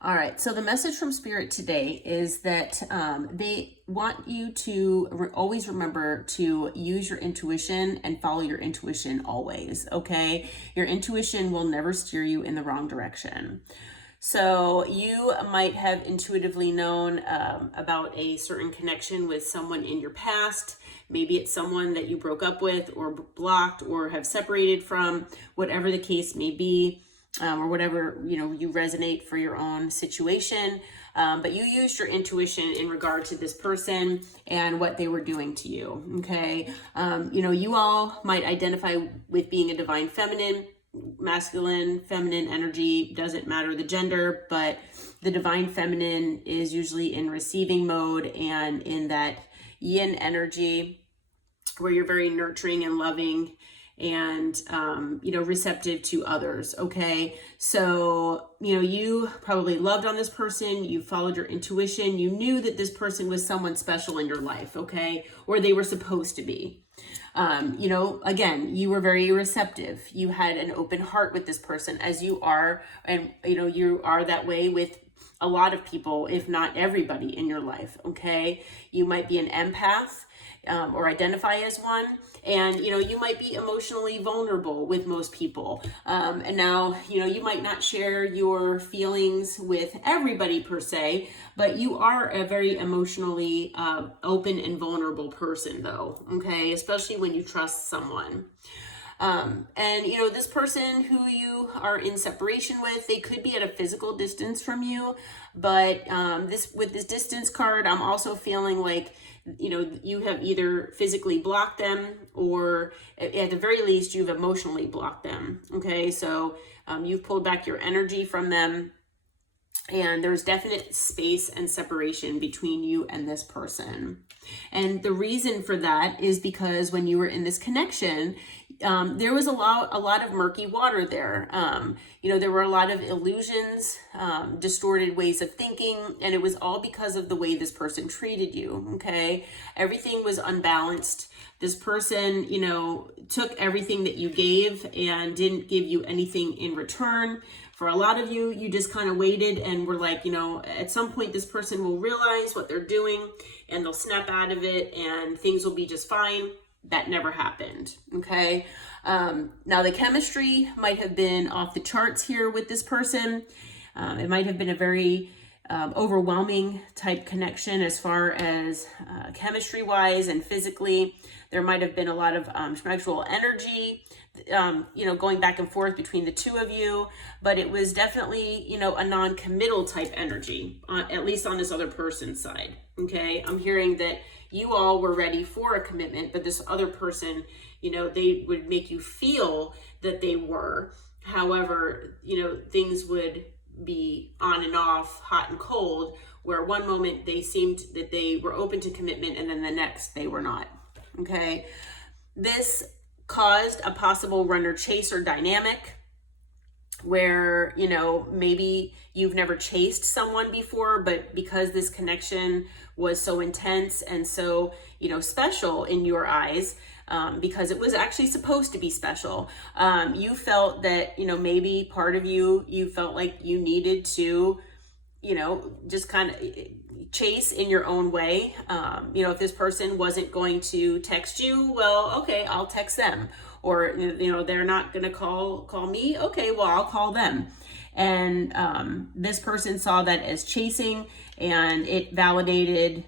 All right, so the message from Spirit today is that they want you to always remember to use your intuition and follow your intuition always, okay? Your intuition will never steer you in the wrong direction. So you might have intuitively known about a certain connection with someone in your past. Maybe it's someone that you broke up with or blocked or have separated from, whatever the case may be. Or whatever, you resonate for your own situation. But you used your intuition in regard to this person and what they were doing to you, okay? You all might identify with being a divine feminine, masculine, feminine energy, doesn't matter the gender, but the divine feminine is usually in receiving mode and in that yin energy where you're very nurturing and loving and, receptive to others. Okay. So, you probably loved on this person. You followed your intuition. You knew that this person was someone special in your life. Okay. Or they were supposed to be. Again, you were very receptive. You had an open heart with this person, as you are. And, you are that way with a lot of people, if not everybody in your life. Okay. You might be an empath. Or identify as one, and you might be emotionally vulnerable with most people, and now you might not share your feelings with everybody per se, but you are a very emotionally open and vulnerable person though, okay, especially when you trust someone. This person who you are in separation with, they could be at a physical distance from you, but with this distance card, I'm also feeling like you have either physically blocked them or at the very least you've emotionally blocked them. Okay, so you've pulled back your energy from them, and there's definite space and separation between you and this person. And the reason for that is because when you were in this connection, there was a lot of murky water there. There were a lot of illusions, distorted ways of thinking, and it was all because of the way this person treated you. Okay, everything was unbalanced. This person, took everything that you gave and didn't give you anything in return. For a lot of you, you just kind of waited and were like, at some point this person will realize what they're doing and they'll snap out of it and things will be just fine. That never happened. Okay. Now the chemistry might have been off the charts here with this person. It might have been a very overwhelming type connection as far as chemistry wise and physically. There might have been a lot of sexual energy, going back and forth between the two of you, but it was definitely, a non-committal type energy, at least on this other person's side. Okay. I'm hearing that you all were ready for a commitment, but this other person, they would make you feel that they were. However, things would be on and off, hot and cold, where one moment they seemed that they were open to commitment and then the next they were not. Okay. This caused a possible runner-chaser dynamic where, maybe you've never chased someone before, but because this connection was so intense and so, special in your eyes, because it was actually supposed to be special, you felt that, maybe part of you felt like you needed to, just kind of chase in your own way. If this person wasn't going to text you, well, okay, I'll text them. Or, they're not going to call me. Okay, well, I'll call them. And this person saw that as chasing, and it validated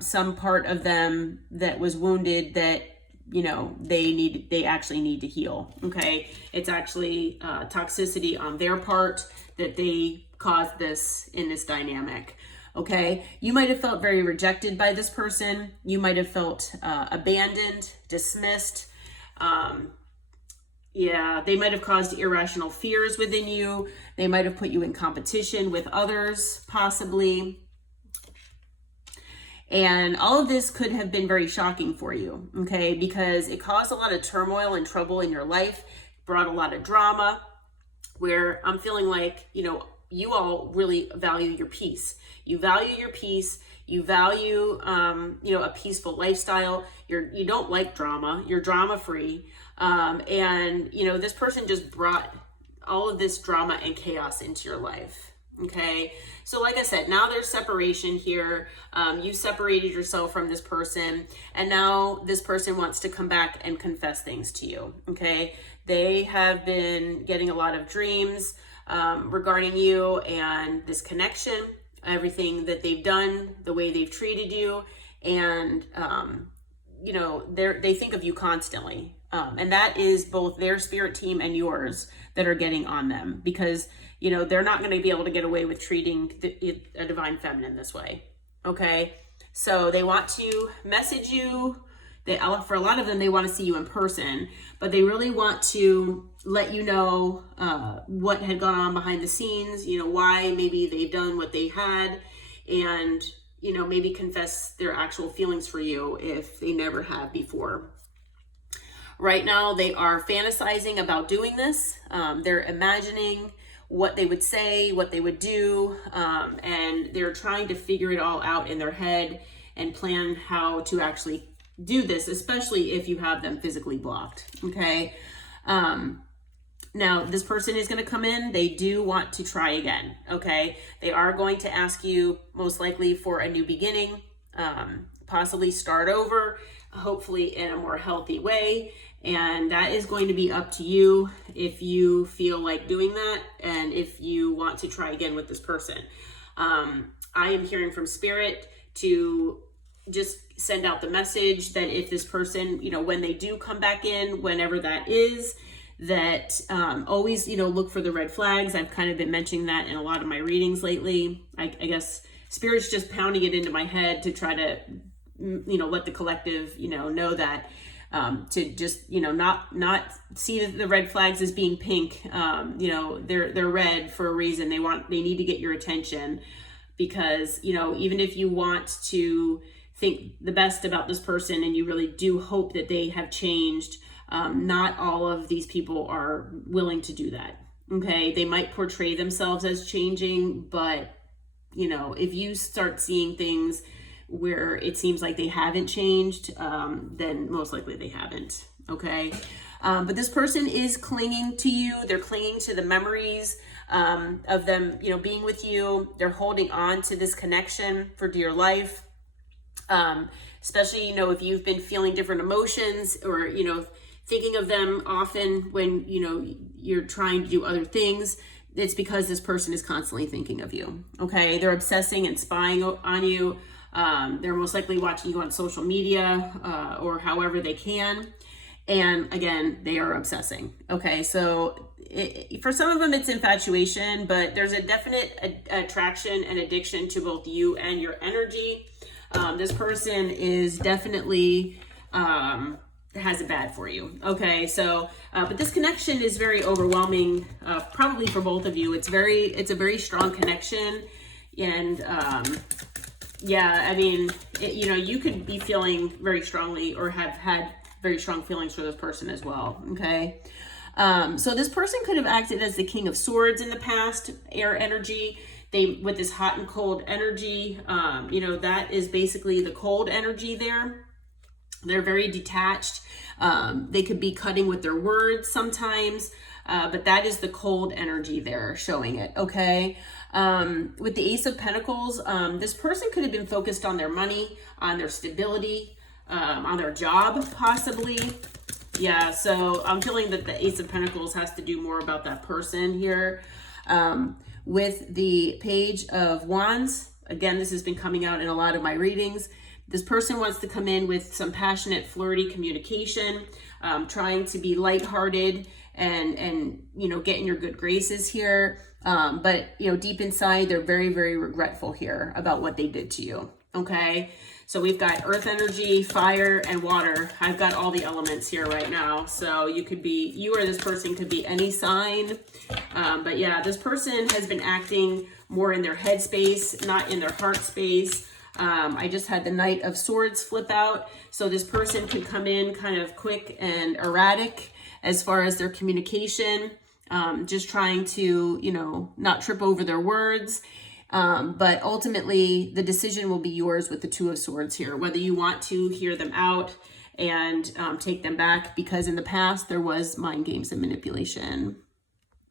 some part of them that was wounded that, they actually need to heal. Okay. It's actually toxicity on their part that they caused this in this dynamic. Okay. You might have felt very rejected by this person. You might have felt abandoned, dismissed. They might have caused irrational fears within you. They might have put you in competition with others, possibly. And all of this could have been very shocking for you, okay? Because it caused a lot of turmoil and trouble in your life, brought a lot of drama, where I'm feeling like, you all really value your peace. You value your peace. You value, a peaceful lifestyle. You don't like drama. You're drama free. And this person just brought all of this drama and chaos into your life. Okay, so like I said, now there's separation here. You separated yourself from this person, and now this person wants to come back and confess things to you. Okay, they have been getting a lot of dreams regarding you and this connection, everything that they've done, the way they've treated you, and you know, they think of you constantly. And that is both their spirit team and yours that are getting on them, because, you know, they're not going to be able to get away with treating a divine feminine this way. Okay. So they want to message you. For a lot of them, they want to see you in person, but they really want to let you know what had gone on behind the scenes, you know, why maybe they've done what they had, and, you know, maybe confess their actual feelings for you if they never have before. Right now, they are fantasizing about doing this. They're imagining what they would say, what they would do, and they're trying to figure it all out in their head and plan how to actually do this, especially if you have them physically blocked. Okay. Now, this person is going to come in. They do want to try again. Okay. They are going to ask you most likely for a new beginning, possibly start over, hopefully in a more healthy way. And that is going to be up to you if you feel like doing that and if you want to try again with this person. I am hearing from Spirit to just send out the message that if this person, you know, when they do come back in, whenever that is, that always, you know, look for the red flags. I've kind of been mentioning that in a lot of my readings lately. I guess Spirit's just pounding it into my head to try to, you know, let the collective, you know that to just, you know, not see the red flags as being pink. You know, they're red for a reason. They need to get your attention, because, you know, even if you want to think the best about this person and you really do hope that they have changed, not all of these people are willing to do that. Okay, they might portray themselves as changing, but, you know, if you start seeing things where it seems like they haven't changed, then most likely they haven't. Okay. But this person is clinging to you. They're clinging to the memories of them, you know, being with you. They're holding on to this connection for dear life. Especially, you know, if you've been feeling different emotions, or, you know, thinking of them often when, you know, you're trying to do other things, it's because this person is constantly thinking of you. Okay. They're obsessing and spying on you. They're most likely watching you on social media, or however they can. And again, they are obsessing. Okay. So for some of them, it's infatuation, but there's a definite attraction and addiction to both you and your energy. This person is definitely, has it bad for you. Okay. So, but this connection is very overwhelming, probably for both of you. It's a very strong connection. And, yeah, I mean, you know, you could be feeling very strongly or have had very strong feelings for this person as well. Okay. So this person could have acted as the King of Swords in the past, air energy. With this hot and cold energy, you know, that is basically the cold energy there. They're very detached. They could be cutting with their words sometimes, but that is the cold energy there showing it. Okay. With the Ace of Pentacles, this person could have been focused on their money, on their stability, on their job, possibly. Yeah, so I'm feeling that the Ace of Pentacles has to do more about that person here. With the Page of Wands, again, this has been coming out in a lot of my readings. This person wants to come in with some passionate, flirty communication, trying to be lighthearted and you know, get in your good graces here. But, you know, deep inside, they're very, very regretful here about what they did to you. Okay. So we've got earth energy, fire, and water. I've got all the elements here right now. So you or this person could be any sign. But yeah, this person has been acting more in their head space, not in their heart space. I just had the Knight of Swords flip out. So this person could come in kind of quick and erratic as far as their communication, just trying to, you know, not trip over their words. But ultimately the decision will be yours with the Two of Swords here, whether you want to hear them out and take them back, because in the past there was mind games and manipulation.